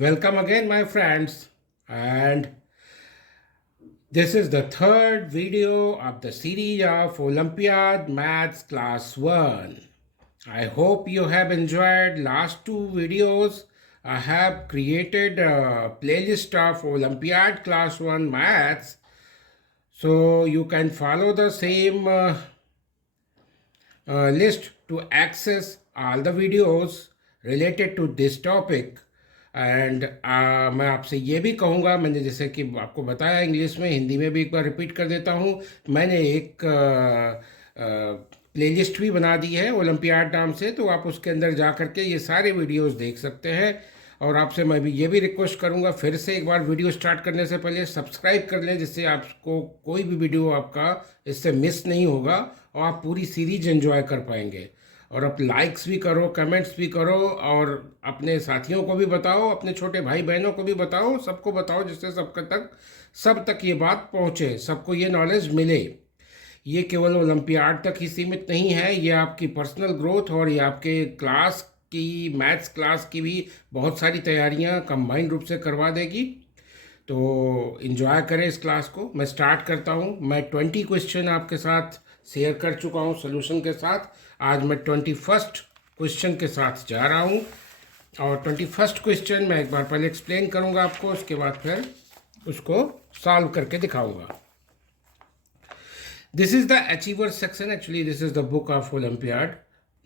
Welcome again, my friends. And this is the third video of the series of Olympiad Maths Class 1. I hope you have enjoyed last two videos. I have created a playlist of Olympiad Class 1 Maths. So you can follow the same list to access all the videos related to this topic. And मैं आपसे ये भी कहूँगा, मैंने जैसे कि आपको बताया इंग्लिश में, हिंदी में भी एक बार रिपीट कर देता हूँ। मैंने एक प्लेलिस्ट भी बना दी है ओलंपियाड नाम से, तो आप उसके अंदर जा कर के ये सारे वीडियोस देख सकते हैं। और आपसे मैं भी ये भी रिक्वेस्ट करूँगा, फिर से एक बार वीडियो स्टार्ट करने से पहले सब्सक्राइब कर लें, जिससे आपको कोई भी वीडियो आपका इससे मिस नहीं होगा और आप पूरी सीरीज एंजॉय कर पाएंगे। और आप लाइक्स भी करो, कमेंट्स भी करो, और अपने साथियों को भी बताओ, अपने छोटे भाई बहनों को भी बताओ, सबको बताओ, जिससे सब तक ये बात पहुँचे, सबको ये नॉलेज मिले। ये केवल ओलंपियाड तक ही सीमित नहीं है, ये आपकी पर्सनल ग्रोथ और ये आपके क्लास की, मैथ्स क्लास की भी बहुत सारी तैयारियां कंबाइन रूप से करवा देगी। तो इन्जॉय करें इस क्लास को। मैं स्टार्ट करता हूँ। मैं 20 क्वेश्चन आपके साथ शेयर कर चुका हूँ सोल्यूशन के साथ। आज मैं 21st क्वेश्चन के साथ जा रहा हूँ, और 21st क्वेश्चन मैं एक बार पहले एक्सप्लेन करूँगा आपको, उसके बाद फिर उसको सॉल्व करके दिखाऊँगा। This is the achiever section, actually this is the book of olympiad,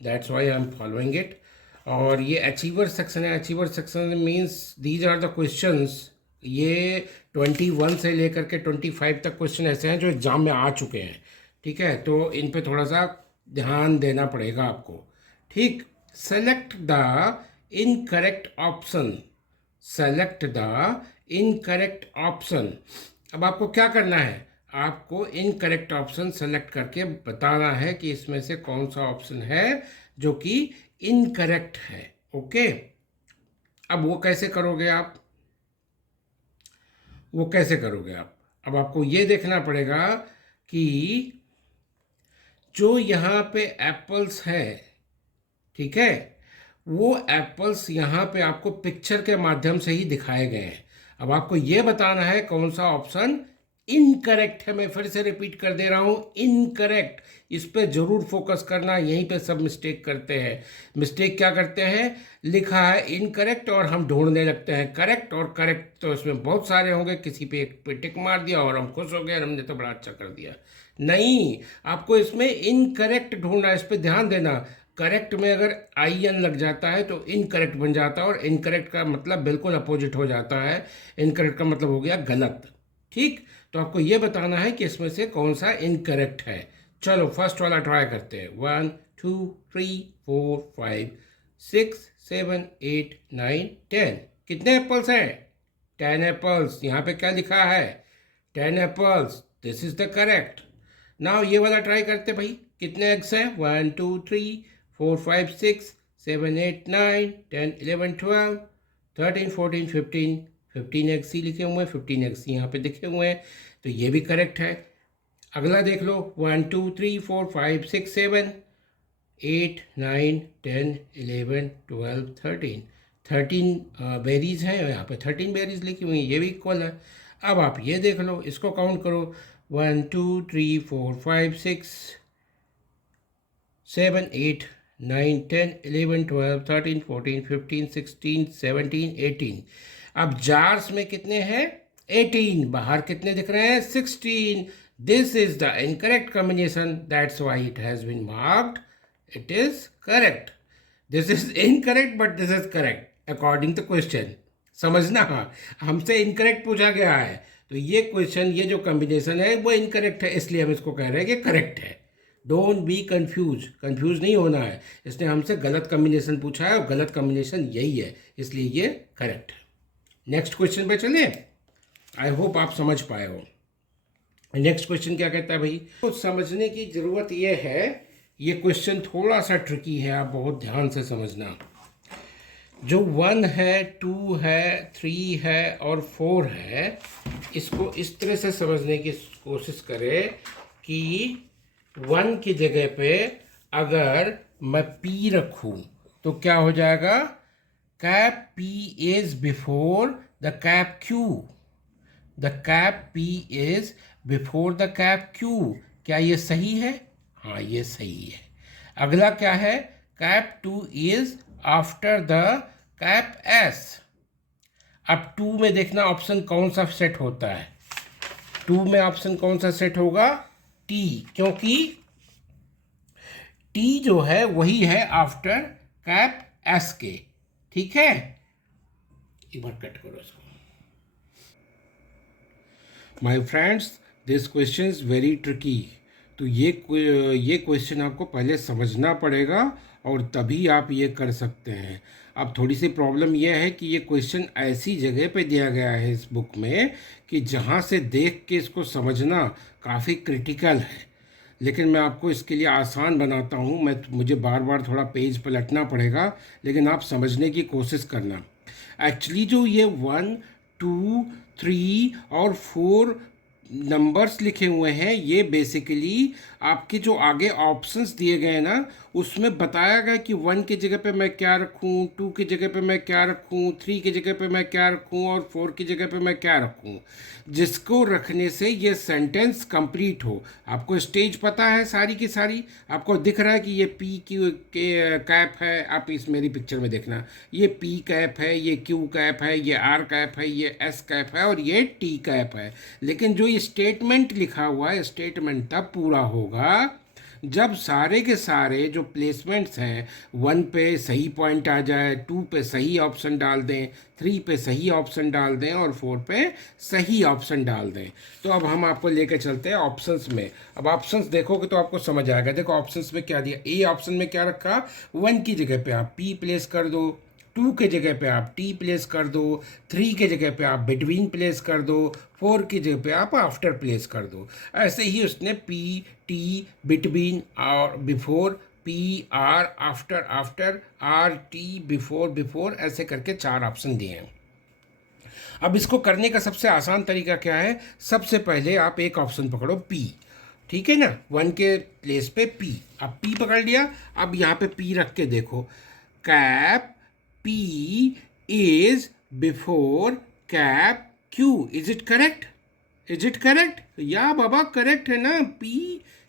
that's why I am following it. और ये अचीवर सेक्शन है। Achiever section means these are the questions. ये 21 से लेकर के 25 तक क्वेश्चन ऐसे हैं जो एग्ज़ाम में आ चुके हैं, ठीक है। तो इन पे थोड़ा सा ध्यान देना पड़ेगा आपको, ठीक। Select the incorrect option, select the incorrect option. अब आपको क्या करना है, आपको इनकरेक्ट ऑप्शन सेलेक्ट करके बताना है कि इसमें से कौन सा ऑप्शन है जो कि इनकरेक्ट है, ओके। अब वो कैसे करोगे आप, अब आपको ये देखना पड़ेगा कि जो यहाँ पे एप्पल्स है, ठीक है, वो एप्पल्स यहाँ पे आपको पिक्चर के माध्यम से ही दिखाए गए हैं। अब आपको ये बताना है कौन सा ऑप्शन इनकरेक्ट है। मैं फिर से रिपीट कर दे रहा हूँ, इनकरेक्ट। इस पे जरूर फोकस करना, यहीं पे सब मिस्टेक करते हैं। मिस्टेक क्या करते हैं, लिखा है इनकरेक्ट और हम ढूंढने लगते हैं करेक्ट, और करेक्ट तो इसमें बहुत सारे होंगे, किसी पे एक पे टिक मार दिया और हम खुश हो गए, हमने तो बड़ा अच्छा कर दिया। नहीं, आपको इसमें इनकरेक्ट ढूंढना, इस पर ध्यान देना। करेक्ट में अगर आई एन लग जाता है तो इनकरेक्ट बन जाता है, और इनकरेक्ट का मतलब बिल्कुल अपोजिट हो जाता है। इनकरेक्ट का मतलब हो गया गलत, ठीक। तो आपको ये बताना है कि इसमें से कौन सा इनकरेक्ट है। चलो फर्स्ट वाला ट्राई करते हैं। 1 2 3 4 5 6 7 8 9 10। कितने एप्पल्स हैं, 10 एप्पल्स। यहाँ पे क्या लिखा है, 10 apples, this is the correct. Now ये वाला ट्राई करते भाई, कितने एग्स हैं, 1 2 3 4 5 6 7 8 9 10 11 12 13 14 15 15 एग्स ही लिखे हुए हैं, 15 एग्स यहाँ पे लिखे हुए हैं, तो ये भी करेक्ट है। अगला देख लो, 1 2 3 4 5 6 7 8 9 10 11 12 13 13 बेरीज हैं, यहाँ पे 13 बेरीज लिखी हुई हैं, ये भी इक्वल है। अब आप ये देख लो, इसको काउंट करो, 1 2 3 4 5 6 7 8 9 10 11 12 13 14 15 16 17 18। अब जार्स में कितने हैं, 18। बाहर कितने दिख रहे हैं, 16। This is the incorrect combination, that's why it has been marked, it is correct. This is incorrect but this is correct according to question. समझना, हमसे इनकरेक्ट पूछा गया है, तो ये क्वेश्चन, ये जो कॉम्बिनेशन है वो इनकरेक्ट है, इसलिए हम इसको कह रहे हैं कि करेक्ट है। डोंट बी कंफ्यूज नहीं होना है। इसने हमसे गलत कॉम्बिनेशन पूछा है और गलत कॉम्बिनेशन यही है, इसलिए ये करेक्ट है। नेक्स्ट क्वेश्चन पे चलिए, आई होप आप समझ पाए हो। नेक्स्ट क्वेश्चन क्या कहता है भाई, तो समझने की ज़रूरत ये है, ये क्वेश्चन थोड़ा सा ट्रिकी है, आप बहुत ध्यान से समझना। जो 1 है, 2 है, 3 है और 4 है, इसको इस तरह से समझने की कोशिश करें कि 1 की जगह पे अगर मैं P रखूं तो क्या हो जाएगा, cap P is before the cap Q. The cap P is before the cap Q. क्या ये सही है? हाँ, ये सही है। अगला क्या है? Cap 2 is after the cap S. अब 2 में देखना ऑप्शन कौन सा सेट होता है। 2 में ऑप्शन कौन सा सेट होगा? T, क्योंकि T जो है वही है आफ्टर कैप S के। ठीक है, एक बार कट करो इसको। My friends, this question is very tricky. तो ये क्वेश्चन आपको पहले समझना पड़ेगा और तभी आप ये कर सकते हैं। अब थोड़ी सी प्रॉब्लम यह है कि ये क्वेश्चन ऐसी जगह पे दिया गया है इस बुक में कि जहाँ से देख के इसको समझना काफ़ी क्रिटिकल है। लेकिन मैं आपको इसके लिए आसान बनाता हूँ। मुझे बार बार थोड़ा पेज पलटना पड़ेगा, लेकिन आप समझने की कोशिश करना। एक्चुअली जो ये 1, 2, 3 और 4 नंबर्स लिखे हुए हैं, ये बेसिकली आपके जो आगे ऑप्शंस दिए गए हैं ना, उसमें बताया गया कि 1 की जगह पे मैं क्या रखूं, 2 की जगह पे मैं क्या रखूं, 3 की जगह पे मैं क्या रखूं और 4 की जगह पे मैं क्या रखूं, जिसको रखने से ये सेंटेंस कंप्लीट हो। आपको स्टेज पता है सारी की सारी, आपको दिख रहा है कि ये पी क्यू के कैप है। आप इस मेरी पिक्चर में देखना, ये पी कैप है, ये क्यू कैप है, ये आर कैप है, ये एस कैप है और ये टी कैप है। लेकिन जो ये स्टेटमेंट लिखा हुआ है, स्टेटमेंट तब पूरा होगा जब सारे के सारे जो प्लेसमेंट्स हैं, 1 पे सही पॉइंट आ जाए, 2 पे सही ऑप्शन डाल दें, 3 पे सही ऑप्शन डाल दें और 4 पे सही ऑप्शन डाल दें। तो अब हम आपको लेकर चलते हैं ऑप्शंस में। अब ऑप्शंस देखोगे तो आपको समझ आएगा। देखो ऑप्शंस में क्या दिया। ए ऑप्शन में क्या रखा? 1 की जगह पे आप पी प्लेस कर दो, 2 के जगह पे आप टी प्लेस कर दो, 3 के जगह पे आप बिटवीन प्लेस कर दो, 4 की जगह पे आप आफ्टर प्लेस कर दो। ऐसे ही उसने पी, टी, बिटवीन और before, P, R, after, after, R, T, before, before, ऐसे करके 4 ऑप्शन दिए हैं। अब इसको करने का सबसे आसान तरीका क्या है? सबसे पहले आप एक ऑप्शन पकड़ो पी, ठीक है ना, 1 के प्लेस पे पी। अब पी पकड़ लिया, अब यहाँ पे पी रख के देखो, cap P is before cap Q. Is it correct? Is it correct? या बाबा करेक्ट है ना। P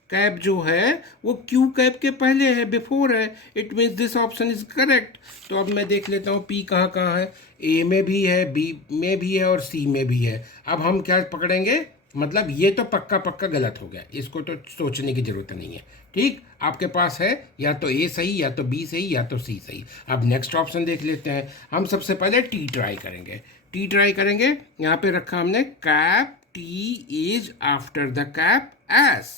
कैप जो है वो Q कैप के पहले है, बिफोर है। It means this option is correct. तो अब मैं देख लेता हूँ P कहाँ कहाँ है। A में भी है, B में भी है और C में भी है। अब हम क्या पकड़ेंगे? मतलब ये तो पक्का पक्का गलत हो गया, इसको तो सोचने की ज़रूरत नहीं है। ठीक, आपके पास है या तो ए सही, या तो बी सही, या तो सी सही। अब नेक्स्ट ऑप्शन देख लेते हैं। हम सबसे पहले टी ट्राई करेंगे। टी ट्राई करेंगे, यहाँ पे रखा हमने cap T is after the cap S.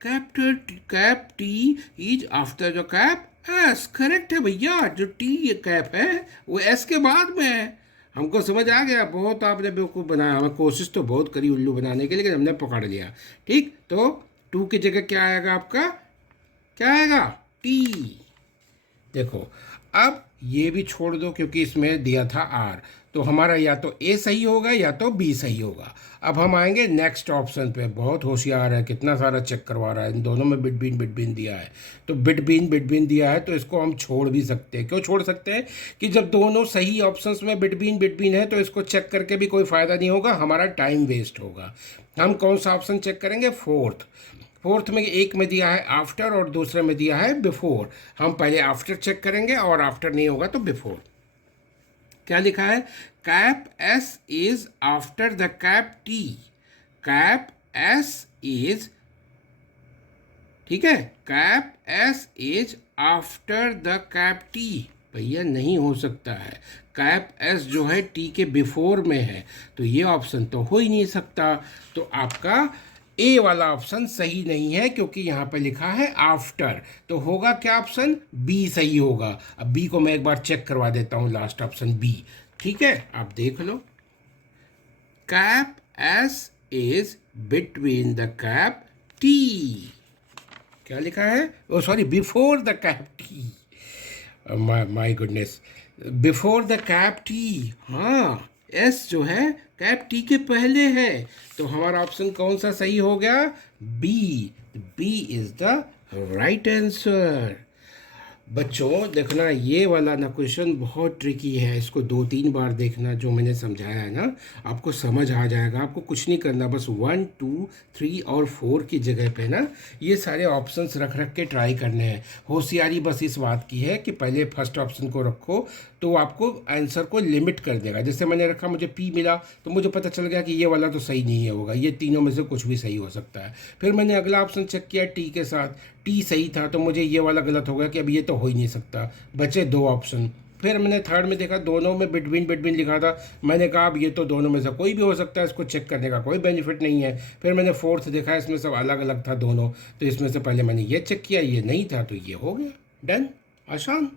Cap T is after the cap S. Correct है भैया, जो टी कैप है वो एस के बाद में है। हमको समझ आ गया। बहुत आपने बेवकूफ़ बनाया, हमें कोशिश तो बहुत करी उल्लू बनाने की, लेकिन हमने पकड़ लिया। ठीक, तो 2 की जगह क्या आएगा आपका? क्या आएगा? टी। देखो, अब ये भी छोड़ दो क्योंकि इसमें दिया था आर, तो हमारा या तो ए सही होगा या तो बी सही होगा। अब हम आएंगे नेक्स्ट ऑप्शन पे। बहुत होशियार है, कितना सारा चेक करवा रहा है। इन दोनों में बिटवीन दिया है, तो बिटवीन दिया है, तो इसको हम छोड़ भी सकते हैं। क्यों छोड़ सकते हैं? कि जब दोनों सही ऑप्शंस में बिटवीन है तो इसको चेक करके भी कोई फ़ायदा नहीं होगा, हमारा टाइम वेस्ट होगा। हम कौन सा ऑप्शन चेक करेंगे? फोर्थ में एक में दिया है आफ्टर और दूसरे में दिया है बिफोर। हम पहले आफ्टर चेक करेंगे और आफ्टर नहीं होगा तो बिफोर। क्या लिखा है? Cap S is after the cap T. Cap S is, ठीक है, cap S is after the cap T. भैया नहीं हो सकता है, कैप एस जो है टी के बिफोर में है, तो ये ऑप्शन तो हो ही नहीं सकता। तो आपका ए वाला ऑप्शन सही नहीं है, क्योंकि यहाँ पे लिखा है आफ्टर। तो होगा क्या ऑप्शन? बी सही होगा। अब बी को मैं एक बार चेक करवा देता हूँ, लास्ट ऑप्शन बी। ठीक है, आप देख लो, cap S is between the cap T. क्या लिखा है? Oh sorry, before the cap T. My goodness, before the cap T. हाँ, एस जो है कैप टी के पहले है, तो हमारा ऑप्शन कौन सा सही हो गया? B. B is the right answer. बच्चों देखना, ये वाला ना क्वेश्चन बहुत ट्रिकी है, इसको 2-3 बार देखना, जो मैंने समझाया है ना आपको समझ आ जाएगा। आपको कुछ नहीं करना, बस 1, 2, 3 और 4 की जगह पे ना ये सारे ऑप्शंस रख रख के ट्राई करने हैं। होशियारी बस इस बात की है कि पहले फर्स्ट ऑप्शन को रखो तो आपको आंसर को लिमिट कर देगा। जैसे मैंने रखा, मुझे पी मिला तो मुझे पता चल गया कि ये वाला तो सही नहीं है होगा, ये तीनों में से कुछ भी सही हो सकता है। फिर मैंने अगला ऑप्शन चेक किया टी के साथ, टी सही था तो मुझे ये वाला गलत हो गया कि अब ये तो हो ही नहीं सकता, बचे 2 ऑप्शन। फिर मैंने थर्ड में देखा, दोनों में बिटवीन बिटवीन लिखा था, मैंने कहा अब ये तो दोनों में से कोई भी हो सकता है, इसको चेक करने का कोई बेनिफिट नहीं है। फिर मैंने फोर्थ देखा, इसमें सब अलग अलग था दोनों, तो इसमें से पहले मैंने ये चेक किया, ये नहीं था तो ये हो गया, डन, आसान।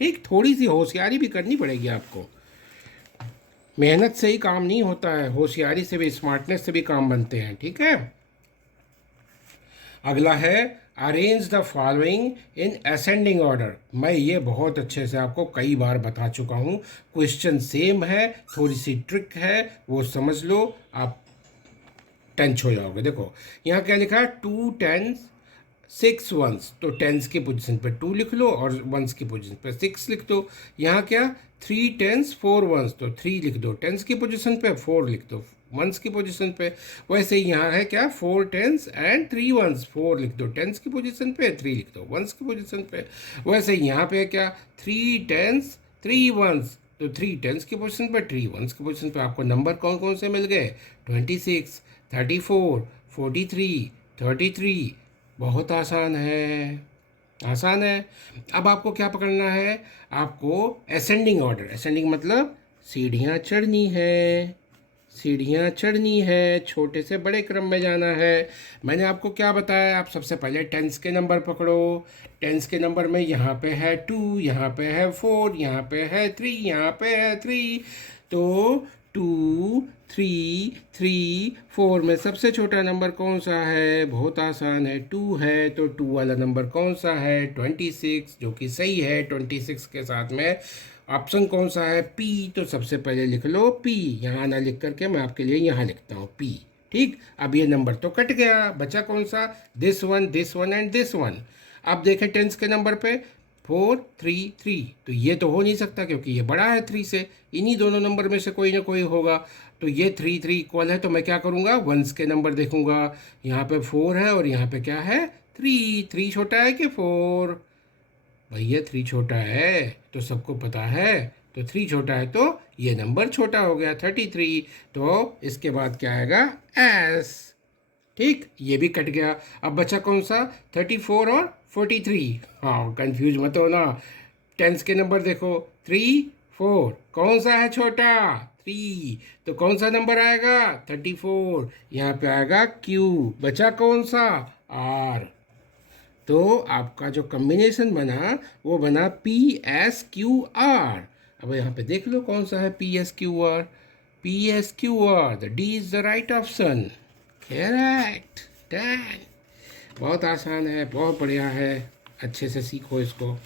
ठीक, थोड़ी सी होशियारी भी करनी पड़ेगी आपको। मेहनत से ही काम नहीं होता है, होशियारी से भी, स्मार्टनेस से भी काम बनते हैं, ठीक है। अगला है arrange the following in ascending order. मैं ये बहुत अच्छे से आपको कई बार बता चुका हूँ, क्वेश्चन सेम है, थोड़ी सी ट्रिक है, वो समझ लो, आप टेंस हो जाओगे। देखो यहाँ क्या लिखा है, 2 10 6 वंस, तो टेंस की पोजीशन पे 2 लिख लो और वंस की पोजीशन पे 6 लिख दो। यहाँ क्या, 3 10 4 वंस, तो 3 लिख दो टेंस की पोजीशन पे, 4 लिख दो वंस की पोजीशन पे। वैसे ही यहाँ है क्या, 4 10 and 3 वंस, 4 लिख दो टेंस की पोजीशन पे, 3 लिख दो वंस की पोजीशन पे। वैसे ही यहाँ पे है क्या, 3 10 3 वंस, तो 3 10 की पोजीशन पे, 3 वंस की पोजीशन पे। आपको नंबर कौन कौन से मिल गए, 26 34 43 33। बहुत आसान है, आसान है। अब आपको क्या पकड़ना है, आपको असेंडिंग ऑर्डर, असेंडिंग मतलब सीढ़ियाँ चढ़नी है, सीढ़ियाँ चढ़नी है, छोटे से बड़े क्रम में जाना है। मैंने आपको क्या बताया, आप सबसे पहले टेंस के नंबर पकड़ो। टेंस के नंबर में यहाँ पे है 2, यहाँ पे है 4, यहाँ पे है 3, यहाँ पे है 3, तो 2 3 3 4 में सबसे छोटा नंबर कौन सा है, बहुत आसान है, 2 है, तो 2 वाला नंबर कौन सा है, 26, जो कि सही है। 26 के साथ में ऑप्शन कौन सा है, पी, तो सबसे पहले लिख लो पी, यहाँ ना लिख करके मैं आपके लिए यहाँ लिखता हूँ पी। ठीक, अब ये नंबर तो कट गया, बचा कौन सा, this one and this one. अब देखें टेंस के नंबर पे 4 3 3, तो ये तो हो नहीं सकता क्योंकि ये बड़ा है 3 से, इन्हीं दोनों नंबर में से कोई ना कोई होगा। तो ये 3 3 इक्वल है, तो मैं क्या करूँगा, वंस के नंबर देखूंगा। यहाँ पे 4 है और यहाँ पे क्या है, 3, 3 छोटा है कि 4, भैया 3 छोटा है तो सबको पता है, तो 3 छोटा है तो ये नंबर छोटा हो गया 33, तो इसके बाद क्या आएगा, एस। ठीक, ये भी कट गया। अब बचा कौन सा, 34 और 43। हाँ, कंफ्यूज मत होना, टेंस के नंबर देखो, 3 4, कौन सा है छोटा, 3, तो कौन सा नंबर आएगा, 34, यहाँ पे आएगा क्यू, बचा कौन सा, आर। तो आपका जो कॉम्बिनेशन बना वो बना PSQR। अब यहाँ पे देख लो कौन सा है PSQR, PSQR, the D is the right option, correct, done. बहुत आसान है, बहुत बढ़िया है, अच्छे से सीखो इसको।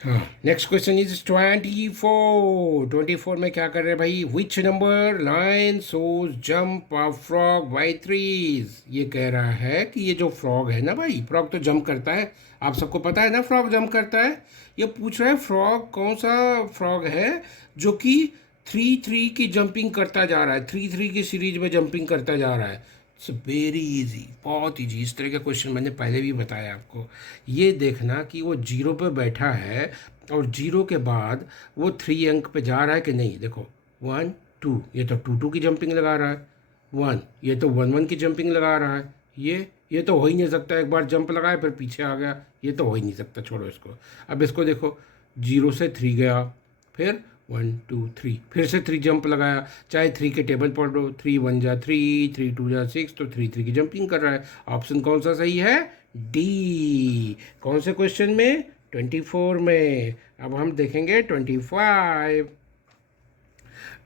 हाँ, नेक्स्ट क्वेश्चन इज 24 में क्या कर रहे हैं भाई, which number line shows jump of frog by trees. ये कह रहा है कि ये जो फ्रॉग है ना भाई, फ्रॉग तो जंप करता है, आप सबको पता है ना फ्रॉग जंप करता है। ये पूछ रहा है फ्रॉग कौन सा फ्रॉग है जो कि 3 3 की जंपिंग करता जा रहा है, 3 3 की सीरीज में जंपिंग करता जा रहा है। इट्स वेरी इजी, बहुत इजी। इस तरह का क्वेश्चन मैंने पहले भी बताया आपको। ये देखना कि वो जीरो पे बैठा है और जीरो के बाद वो 3 अंक पे जा रहा है कि नहीं। देखो 1 2, ये तो 2 2 की जंपिंग लगा रहा है, 1, ये तो 1 1 की जंपिंग लगा रहा है, ये तो हो ही नहीं सकता, एक बार जंप लगाए फिर पीछे आ गया, ये तो हो ही नहीं सकता, छोड़ो इसको। अब इसको देखो, 0 से 3 गया, फिर 1 2 3, फिर से 3 जंप लगाया, चाहे 3 के टेबल पढ़ो, 3 1 जा 3, 3 2 जा 6, तो 3 3 की जंपिंग कर रहा है। ऑप्शन कौन सा सही है, डी। कौन से क्वेश्चन में, 24 में। अब हम देखेंगे 25।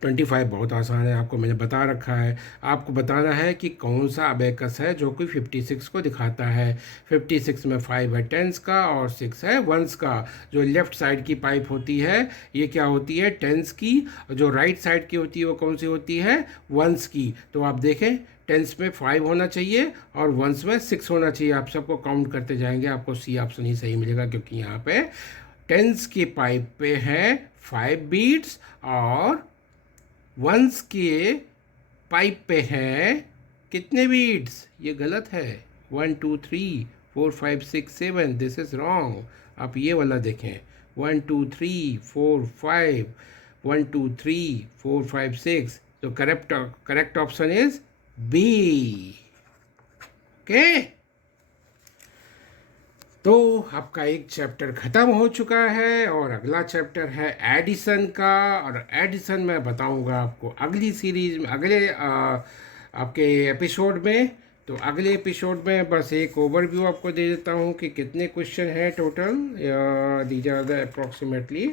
25 बहुत आसान है, आपको मैंने बता रखा है। आपको बताना है कि कौन सा अबेकस है जो कि 56 को दिखाता है। 56 में 5 है टेंस का और 6 है वंस का। जो लेफ्ट साइड की पाइप होती है ये क्या होती है, टेंस की, और जो राइट साइड की होती है वो कौन सी होती है, वंस की। तो आप देखें, टेंस में 5 होना चाहिए और वंस में 6 होना चाहिए। आप सबको काउंट करते जाएंगे, आपको सी ऑप्शन ही सही मिलेगा, क्योंकि यहाँ पे टेंस की पाइप पे है 5 बीट्स और वंस के पाइप पे है कितने बीट्स, ये गलत है। 1 2 3 4 5 6 7, दिस इज रॉन्ग। आप ये वाला देखें, 1 2 3 4 5, 1 2 3 4 5 6। तो correct option is B. Okay, तो आपका एक चैप्टर ख़त्म हो चुका है और अगला चैप्टर है एडिसन का। और एडिसन मैं बताऊंगा आपको अगली सीरीज में, अगले आपके एपिसोड में। तो अगले एपिसोड में बस एक ओवरव्यू आपको दे देता हूँ कि कितने क्वेश्चन हैं total. These are the approximately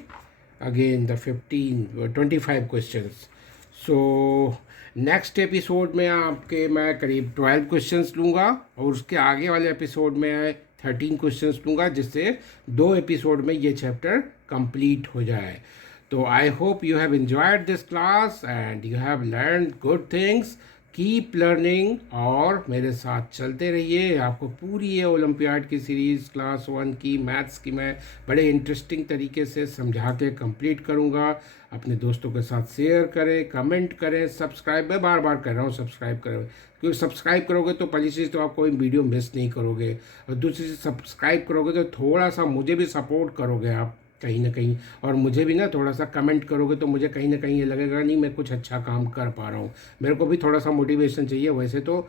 again the 25 questions. So next episode में आपके मैं करीब 12 क्वेश्चंस लूँगा और उसके आगे वाले एपिसोड में 13 क्वेश्चंस लूँगा, जिससे 2 एपिसोड में ये चैप्टर कंप्लीट हो जाए। तो I hope you have enjoyed this class and you have learn good things. Keep learning और मेरे साथ चलते रहिए। आपको पूरी ये ओलंपियाड की सीरीज़ क्लास 1 की मैथ्स की मैं बड़े इंटरेस्टिंग तरीके से समझा के कंप्लीट करूँगा। अपने दोस्तों के साथ शेयर करें, कमेंट करें, सब्सक्राइब, मैं बार बार कर रहा हूँ सब्सक्राइब करें, क्योंकि सब्सक्राइब करोगे तो पहली चीज़ तो आप कोई वीडियो मिस नहीं करोगे, और दूसरी चीज़ सब्सक्राइब करोगे तो थोड़ा सा मुझे भी सपोर्ट करोगे आप कहीं ना कहीं, और मुझे भी ना थोड़ा सा कमेंट करोगे तो मुझे कहीं ना कहीं ये लगेगा नहीं मैं कुछ अच्छा काम कर पा रहा हूँ। मेरे को भी थोड़ा सा मोटिवेशन चाहिए। वैसे तो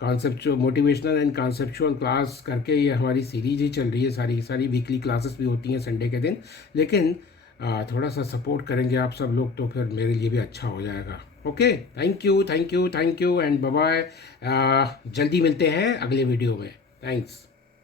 conceptual, motivational and conceptual class करके ये हमारी सीरीज ही चल रही है, सारी सारी वीकली क्लासेस भी होती हैं संडे के दिन। लेकिन थोड़ा सा सपोर्ट करेंगे आप सब लोग तो फिर मेरे लिए भी अच्छा हो जाएगा। Okay, thank you thank you thank you and bye bye. जल्दी मिलते हैं अगले वीडियो में। थैंक्स।